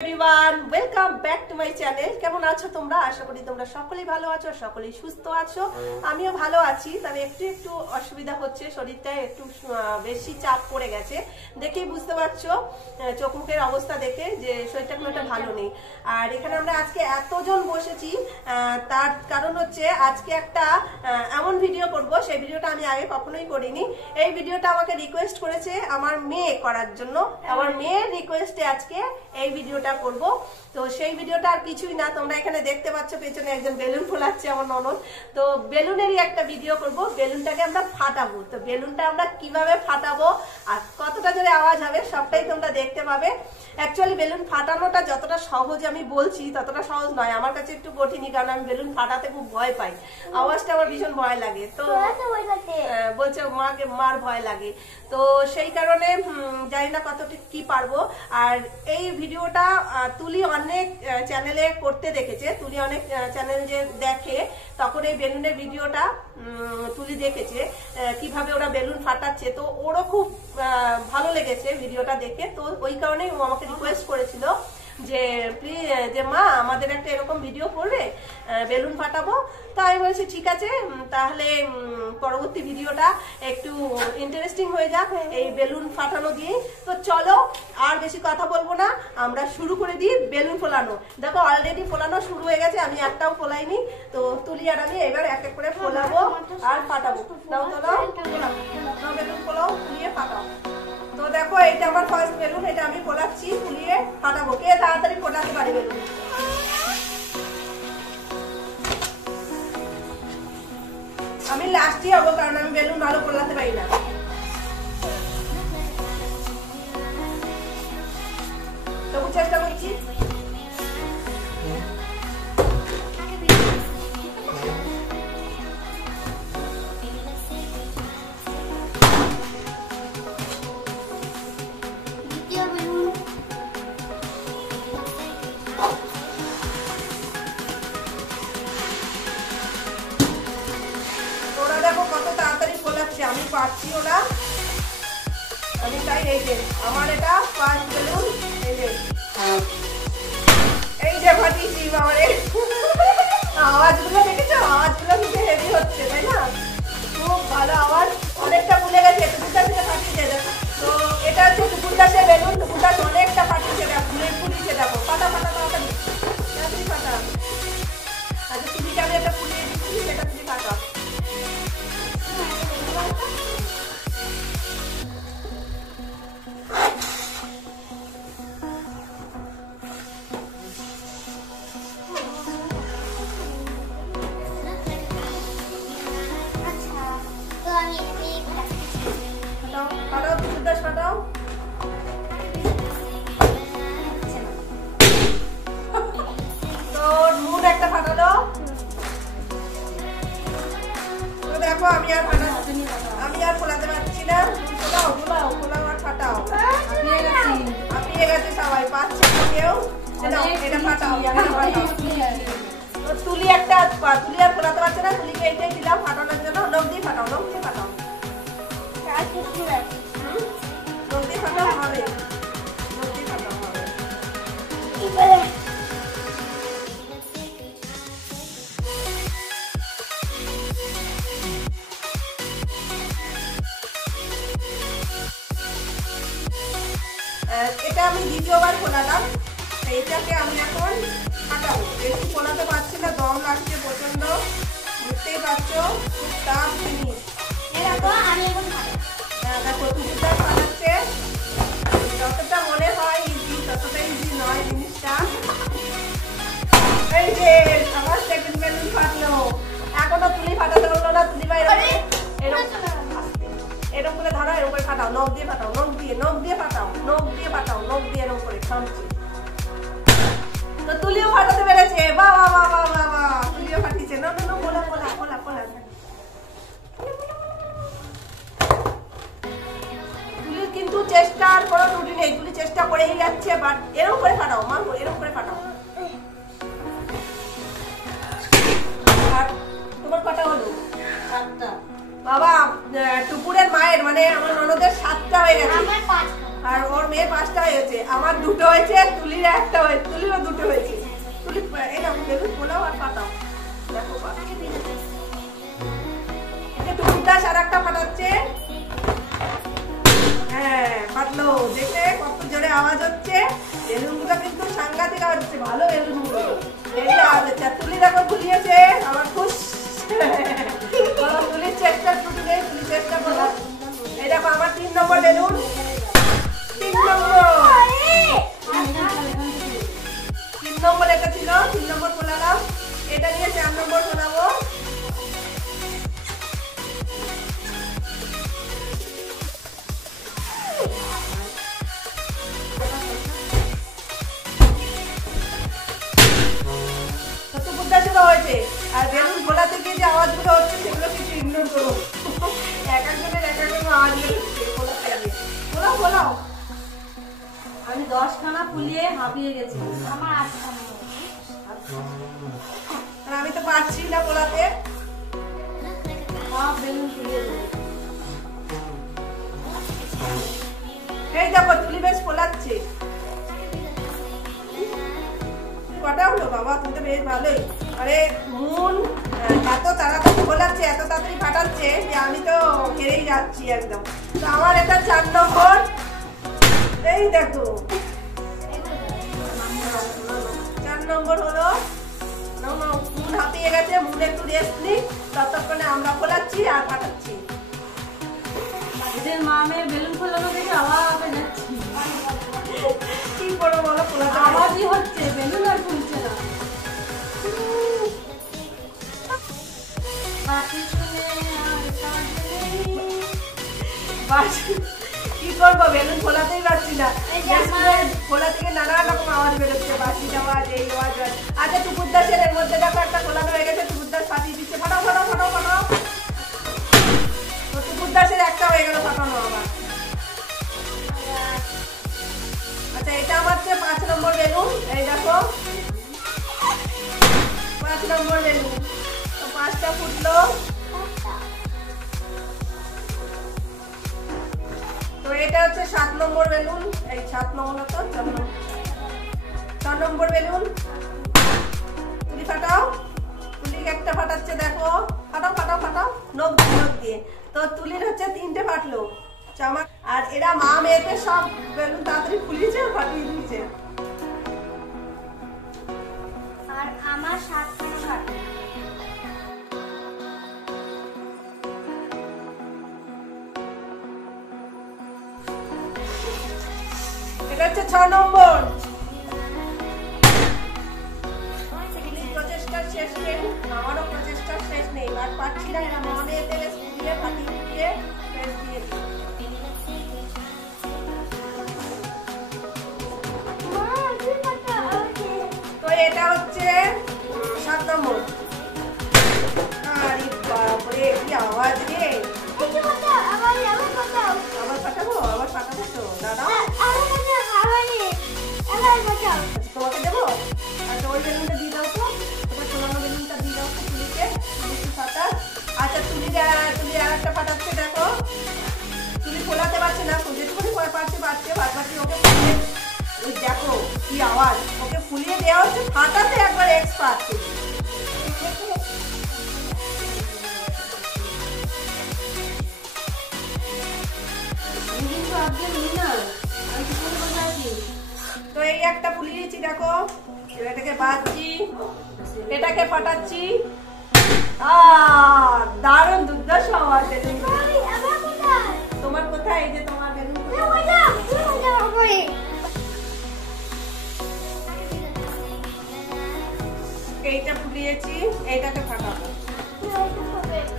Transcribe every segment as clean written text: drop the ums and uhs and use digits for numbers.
Everyone welcome back to my channel. কেমন আছো তোমরা? আশা করি তোমরা সকলেই ভালো আছো, সকলেই সুস্থ আছো। আমিও ভালো আছি, তবে একটু একটু অসুবিধা হচ্ছে, শরীরটা একটু বেশি চাপ পড়ে গেছে। দেখেই বুঝতে পারছো চোখ মুখের অবস্থা দেখে যে শরীরটা কোনো একটা ভালো নেই। আর এখানে আমরা আজকে এতজন বসেছি, তার কারণ হচ্ছে আজকে একটা এমন ভিডিও করব, সেই ভিডিওটা আমি আগে কখনোই করিনি। এই ভিডিওটা আমাকে রিকোয়েস্ট করেছে আমার মেয়ে করার জন্য। আমার মেয়ের রিকোয়েস্টে আজকে এই ভিডিওটা করব। তো সেই ভিডিওটা আর কিছুই না, তোমরা এখানে দেখতে পাচ্ছ পেছনে একজন বেলুন ফোলাচ্ছে আমার ননদ। তো বেলুনেরই একটা ভিডিও করব, বেলুনটাকে আমরা ফাটাবো। তো বেলুনটা আমরা কিভাবে ফাটাবো আর কতটা জোরে আওয়াজ হবে সবটাই তোমরা দেখতে পাবে। অ্যাকচুয়ালি বেলুন ফাটানোটা যতটা সহজ আমি বলছি ততটা সহজ নয়, আমার কাছে একটু কঠিনই, কারণ আমি বেলুন ফাটাতে খুব ভয় পাই, আওয়াজটা আমার ভীষণ ভয় লাগে। তো বলছে মাকে মার ভয় লাগে, তো সেই কারণে জানি না কতটা কি পারবো। আর এই ভিডিওটা তুলি অনেক চ্যানেলে করতে দেখেছে, তুলি অনেক চ্যানেল যে দেখে, তখন এই বেলুনের ভিডিওটা তুলি দেখেছে কিভাবে ওরা বেলুন ফাটাচ্ছে। তো ওরও খুব ভালো লেগেছে ভিডিওটা দেখে। তো ওই কারণেই ও আমাকে রিকোয়েস্ট করেছিল যে প্লিজ, যে মা আমাদের একটা এরকম ভিডিও করবে, বেলুন ফাটাবো। তো আমি বলছি ঠিক আছে, তাহলে পরবর্তী ভিডিওটা একটু ইন্টারেস্টিং হয়ে যাক এই বেলুন ফাটানো দিয়ে। তো চলো আর বেশি কথা বলবো না, আমরা শুরু করে দিই বেলুন ফোলানো। দেখো অলরেডি ফোলানো শুরু হয়ে গেছে, আমি একটাও ফোলাইনি। তো তুলি আর আমি এবার এক এক করে ফোলাবো আর ফাটাবো। দাও তো দাও, বেলুন ফোলাও, ফুলিয়ে ফাটাও। তো দেখো এটা আমার ফার্স্ট বেলুন, এটা আমি ফোলাচ্ছি, ফুলিয়ে ফাটাবো। কে তাড়াতাড়ি ফোটাতে পারে বেলুন? আমি লাস্টই হবো, কারণ আমি বেলুন ভালো ফোলাতে পারি না। তবু চেষ্টা করছি। আমি পারছিও না, আমি তাই এই যে আমার এটা ফার্স্ট বেলুন, এই যে ফাটিয়েছি। বাবারে আওয়াজগুলো দেখেছো? আওয়াজগুলো কিন্তু হেভি হচ্ছে, তাই না? খুব ভালো আওয়াজ, অনেকটা ভুলে গেছে। টুকুরদাস থেকে ফাটিয়েছে। তো এটা হচ্ছে টুকুরদাসের বেলুন, টুকুরদাস অনেকটা ফাটিয়েছে, ফুলিয়েছে। দেখো ফাটা ফাটা তাড়াতাড়ি তাড়াতাড়ি ফাটা। আচ্ছা তুমিকে আমি একটা ফুলিয়ে দিচ্ছি, সেটা তুমি ফাটা। আমি আর ফোলাতে পারছি না, ফোলাও ফোলাও ফোলাও আর ফাটাও। হাঁপিয়ে গেছে সবাই, পাচ্ছে না কেউ। এটা ফাটাও, তুলি একটা তুলি আর ফোলাতে পারছে না, তুলিকে এইটাই দিলাম ফাটানোর জন্য। নখ দিয়ে ফাটাও, নখ দিয়ে ফাটাও, নখ দিয়ে ফাটাও হবে, নখ দিয়ে ফাটাও হবে। এটা আমি দ্বিতীয়বার ফোলালাম, এইটাকে আমি এখন ফাটাবো। বেশি ফোলাতে পারছি না, দম লাগছে প্রচন্ড, বুঝতেই পারছো, খুব টাফ জিনিস। দেখো টুকুরদাস ফাটাচ্ছে, যতটা মনে হয় ইজি ততটা ইজি নয় জিনিসটা। এই যে আমার সেকেন্ড বেলুন ফাটলো, এখনো তুলি ফাটাতে পারলো না। তুলি ভাই এরকম করে ধরো, এরকম করে ফাটাও, নখ দিয়ে ফাটাও, নখ দিয়ে ফাটাও, নখ দিয়ে ফাটাও, নখ দিয়ে এরকম করে খামছি। তো তুলিও ফাটাতে পেরেছে, বাহ বাহ বাহ বাহ বাহ বাহ, তুলিও ফাটিয়েছে। না না না, ফোলা ফোলা ফোলা ফোলা। তুলির কিন্তু চেষ্টার কোনো ত্রুটি নেই, তুলি চেষ্টা করেই যাচ্ছে, বাট এরকম করে ফাটাও মা, এরকম করে ফাটাও। আর তোমার কটা হলো? 7টা। বাবা টুকুরের মায়ের মানে আমার ননদের 7টা হয়ে গেছে, আর ওর মেয়ে 5টা হয়েছে, আমার 2টো হয়েছে, তুলির 1টা হয়েছে, তুলিরও 2টো হয়েছে। তুলি এটা বেলুন পোলাও আর পাতাও দেখো টুকুদাস আর একটা ফাটাচ্ছে। হ্যাঁ ফাটলো, দেখে কত জোরে আওয়াজ হচ্ছে। বেলুনগুলো কিন্তু সাংঘাতিক আওয়াজ হচ্ছে, ভালো বেলুনগুলো দেখলে আওয়াজ হচ্ছে। তুলি দেখো ফুলিয়েছে আমার খুশ। তুলির চেষ্টা টুটু নেই, তুলি চেষ্টা করো। এই দেখো আমার 3 নম্বর বেলুন, 3 নম্বর এটা ছিল, 3 নম্বর ফোলালাম। এটা নিয়ে 4 নম্বর ফোলাবো। হয়েছে আর বেলুন ফোলাতে গিয়ে যে আওয়াজগুলো হচ্ছে সেগুলো কিছু ইগনোর করো। এক একজনের এক এক আওয়াজ হচ্ছে ফোলাতে গিয়ে। ফোলাও ফোলাও। আমি 10খানা ফুলিয়ে হাঁপিয়ে গেছি। আমার 8খানা। আর আমি তো পারছি না ফোলাতে। সব বেলুন ফুলিয়ে দেবো। এই দেখো তুলি বেশ ফোলাচ্ছে। কটা হলো বাবা, তুমি তো বেশ ভালোই। আরে মন এত তাড়াতাড়ি ফোলাচ্ছে, এত তাড়াতাড়ি ফাটাচ্ছে যে আমি তো হেরেই যাচ্ছি একদম। তো আমার এটা 4 নম্বর। এই দেখো 4 নম্বর হলো। মন হাঁপিয়ে গেছে, মন একটু রেস্ট নিক, ততক্ষণে আমরা ফোলাচ্ছি আর ফাটাচ্ছি। এদের মা মেয়ে বেলুন ফোলানো দেখে আওয়াজ যাচ্ছে। কি করবো বলো, ফোলাতে আওয়াজই হচ্ছে, বেলুন আর ফুলছে না। কি করবো, বেলুন ফোলাতেই পারছি না। ফোলা থেকে নানা রকম আওয়াজ বেরোচ্ছে, বাসির আওয়াজ, এই আওয়াজ। আচ্ছা টুকুরদাসের এর মধ্যে দেখো একটা ফোলানো হয়ে গেছে, টুকুরদাস ফাটিয়ে দিচ্ছে। ফাটাও ফাটাও ফাটাও ফাটাও। তো টুকুরদাসের একটা হয়ে গেল ফাটানো আবার। আচ্ছা এটা আমার 5 নম্বর বেলুন। এই দেখো 5 নম্বর বেলুন। তো 5টা ফুটলো। তো এটা হচ্ছে 7 নম্বর বেলুন। এই 7 নম্বর না তো 4 নম্বর বেলুন। তুলি ফাটাও, তুলি একটা ফাটাচ্ছে দেখো। ফাটাও ফাটাও ফাটাও নখ দিয়ে। তো তুলির হচ্ছে 3টে ফাটলো। আমার আর এরা মা মেয়েতে সব বেলুন তাড়াতাড়ি ফুলিয়েছে আর ফাটিয়ে দিয়েছে। আর আমার 7খানা ফাটলো। এটা হচ্ছে 6 নম্বর। প্রচেষ্টার শেষ নেই, আমারও প্রচেষ্টার শেষ নেই। আর পাচ্ছি না, এরা মনে এতে বেশ ফুলিয়ে ফাটিয়ে দিয়ে বেশ দিয়েছে। তো এটা হচ্ছে 7 নম্বর। আরে বাপরে কি আওয়াজ রে। আবার ফাটাবো, আবার ফাটাবো তো দাঁড়াও। তোমাকে দেবো। আচ্ছা ওই বেলুনটা দিয়ে দাও তো, তোমার ফোলানো বেলুনটা দিয়ে দাও তো তুলিকে, তুলি ফাটা। আচ্ছা তুলি আর একটা ফাটাচ্ছে দেখো। তুলি ফোলাতে পারছে না, যেটুকুনি পারছে বাদ বাকি ওকে ফুলিয়ে। ওই দেখো কি আওয়াজ, ওকে ফুলিয়ে দেওয়া হচ্ছে, ফাটাতে একবার এক্সপার্ট। তো এই একটা ফুলিয়েছি দেখো, এটাকে বাঁধছি, এটাকে ফাটাচ্ছি। দারুণ দুর্দশা আওয়াজ। তোমার কোথায়? এই যে তোমার বেলুন। এইটা ফুলিয়েছি, এইটাকে ফাটাবো।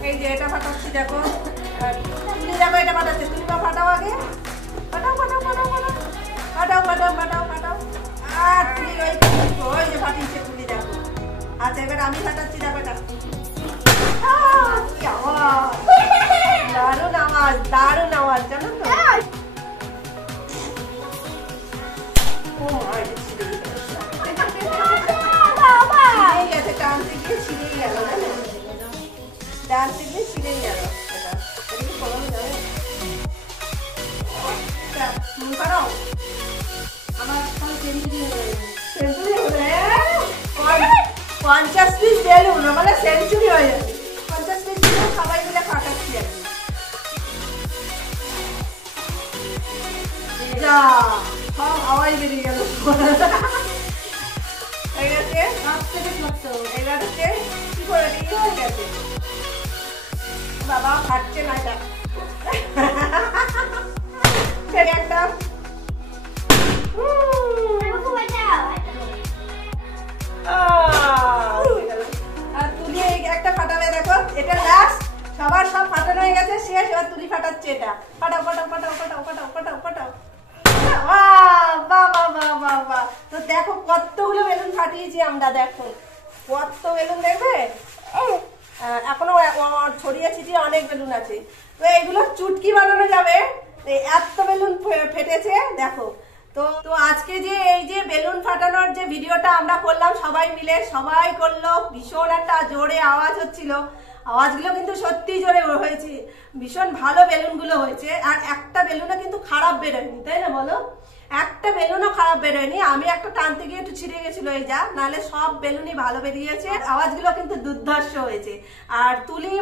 এই যে এটা ফাটাচ্ছি দেখো। তুমি দেখো এটা ফাটাচ্ছে, তুমি তো ফাটাও আগে। ফাটাও ফাটাও ফাটাও ফাটাও ফাটাও ফাটাও ফাটাও ফাটাও। আর তুলি ওই যে ফাটিয়েছে তুলি দেখো। আচ্ছা এবার আমি ফাটাচ্ছি দেখো এটা। কি আওয়াজ, দারুণ আওয়াজ, দারুণ আওয়াজ জানো তো। ও মাই গেছে, টানতে গিয়ে ছিঁড়েই গেল জানো, টানতে গিয়ে ছিঁড়েই গেল। এটা কি ফলানো যাবে? ফাটাও 50 পিস বেলুন মানে সেঞ্চুরি হয়ে যাবে। 50 পিস বেলুন সবাই মিলে ফাটাচ্ছি আর কি। যা সব হাওয়াই বেরিয়ে গেল। হয়ে গেছে সব থেকে ছোট্ট। এবার হচ্ছে কি করে রেডি হয়ে গেছে। বাবা ফাটছে না এটা। সেটা একটা বাবু বাঁচাও। আর তুলি একটা ফাটাবে দেখো, এটা লাস্ট, সবার সব ফাটানো হয়ে গেছে, শেষ। এবার তুলি ফাটাচ্ছে এটা। ফাটাও ফাটাও ফাটাও ফাটাও ফাটাও ফাটাও ফাটাও। বাহ, তো দেখো কতগুলো বেলুন ফাটিয়েছি আমরা, দেখো কত বেলুন দেখবে। এখনো ছড়িয়ে ছিটিয়ে অনেক বেলুন আছে। তো এইগুলো চুটকি বানানো যাবে, এত বেলুন ফেটেছে দেখো। তো আজকে যে এই যে বেলুন ফাটানোর যে ভিডিওটা আমরা করলাম সবাই মিলে, সবাই করলো, ভীষণ একটা জোরে আওয়াজ হচ্ছিল। আওয়াজগুলো কিন্তু সত্যি জোরে হয়েছে, ভীষণ ভালো বেলুনগুলো হয়েছে। আর একটা বেলুনও কিন্তু খারাপ বেরোয়নি, তাই না বলো? একটা বেলুনও খারাপ বেরোয়নি। আমি একটা টানতে গিয়ে একটু ছিঁড়ে গেছিল এই যা, নাহলে সব বেলুনই ভালো বেরিয়েছে। আওয়াজগুলো কিন্তু দুর্ধর্ষ হয়েছে। আর তুলি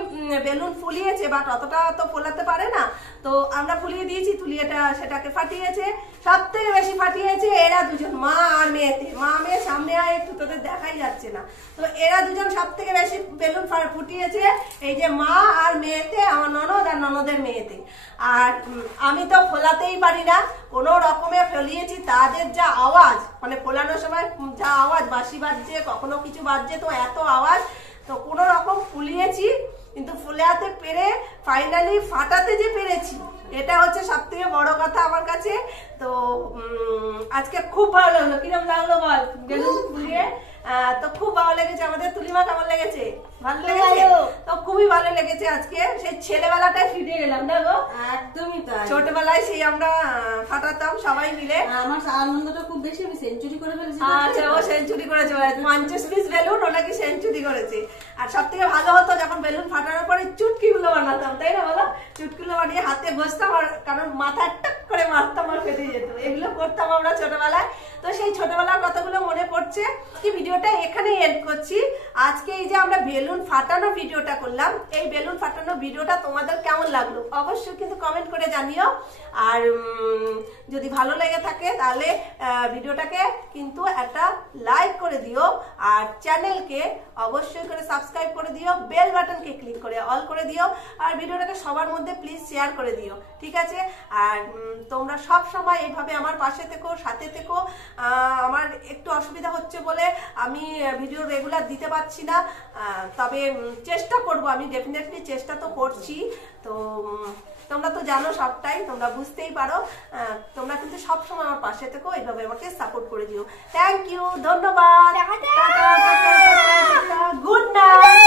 বেলুন ফুলিয়েছে, বাট অতটা তো ফোলাতে পারে না, তো আমরা ফুলিয়ে দিয়েছি। তুলি সেটাকে ফাটিয়েছে। সব থেকে বেশি ফাটিয়েছে এরা দুজন, মা আর মেয়েতে। মা মেয়ে সামনে আয় একটু, তোদের দেখাই যাচ্ছে না। তো এরা দুজন সব থেকে বেশি বেলুন ফুটিয়েছে, এই যে মা আর মেয়েতে, আমার ননদ আর ননদের মেয়েতে। আর আমি তো ফোলাতেই পারি না, কোনো রকমে ফলিয়েছি। তাদের যা আওয়াজ, মানে ফোলানোর সময় যা আওয়াজ, বাঁশি বাজছে, কখনো কিছু বাজছে, তো এত আওয়াজ, তো কোনো রকম ফুলিয়েছি। কিন্তু ফুলাতে পেরে ফাইনালি ফাটাতে যে পেরেছি, এটা হচ্ছে সব থেকে বড় কথা আমার কাছে। তো আজকে খুব ভালো লাগলো। কিরকম লাগলো বল বেলুন ফুলিয়ে? তো খুব ভালো লেগেছে। আমাদের তুলিমা কেমন লেগেছে? ভালো লেগেছে? তো খুবই ভালো লেগেছে। আজকে সেই ছেলেবেলাটায় ফিরে গেলাম না গো। একদমই তাই। ছোটবেলায় সেই আমরা ফাটাতাম সবাই মিলে। আমার আনন্দটা খুব বেশি, আমি সেঞ্চুরি করে ফেলেছি। আচ্ছা, ও সেঞ্চুরি করেছে, 50 পিস বেলুন ও নাকি সেঞ্চুরি করেছে। আর সব থেকে ভালো হতো যখন বেলুন ফাটানোর পরে চুটকিগুলো বানাতাম, তাই না বলো? চুটকিগুলো বানিয়ে হাতে ঘষতাম, আর কারণ মাথায় টাক করে মারতাম আর ফেটে যেত। এগুলো করতাম আমরা ছোটবেলায়। তো সেই ছোটবেলার কথাগুলো মনে পড়ছে। কি ভিডিওটা এখানেই এন্ড করছি। আজকে এই যে আমরা বেলুন ফাটানো ভিডিওটা করলাম, এই বেলুন ফাটানো ভিডিওটা তোমাদের কেমন লাগলো অবশ্যই কিন্তু কমেন্ট করে জানিও। আর যদি ভালো লেগে থাকে তাহলে ভিডিওটাকে কিন্তু একটা লাইক করে দিও, আর চ্যানেলকে অবশ্যই করে সাবস্ক্রাইব করে দিও, বেল বাটনকে ক্লিক করে অল করে দিও, আর ভিডিওটাকে সবার মধ্যে প্লিজ শেয়ার করে দিও, ঠিক আছে? আর তোমরা সব সময় এইভাবে আমার পাশে থেকো, সাথে থেকো। আমার একটু অসুবিধা হচ্ছে বলে আমি ভিডিও রেগুলার দিতে পারছি না, তবে চেষ্টা করব, আমি ডেফিনেটলি চেষ্টা তো করছি। তো তোমরা তো জানো সবটাই, তোমরা বুঝতেই পারো। তোমরা কিন্তু সবসময় আমার পাশে থেকো, এইভাবে আমাকে সাপোর্ট করে দিও। থ্যাংক ইউ, ধন্যবাদ, গুড নাইট।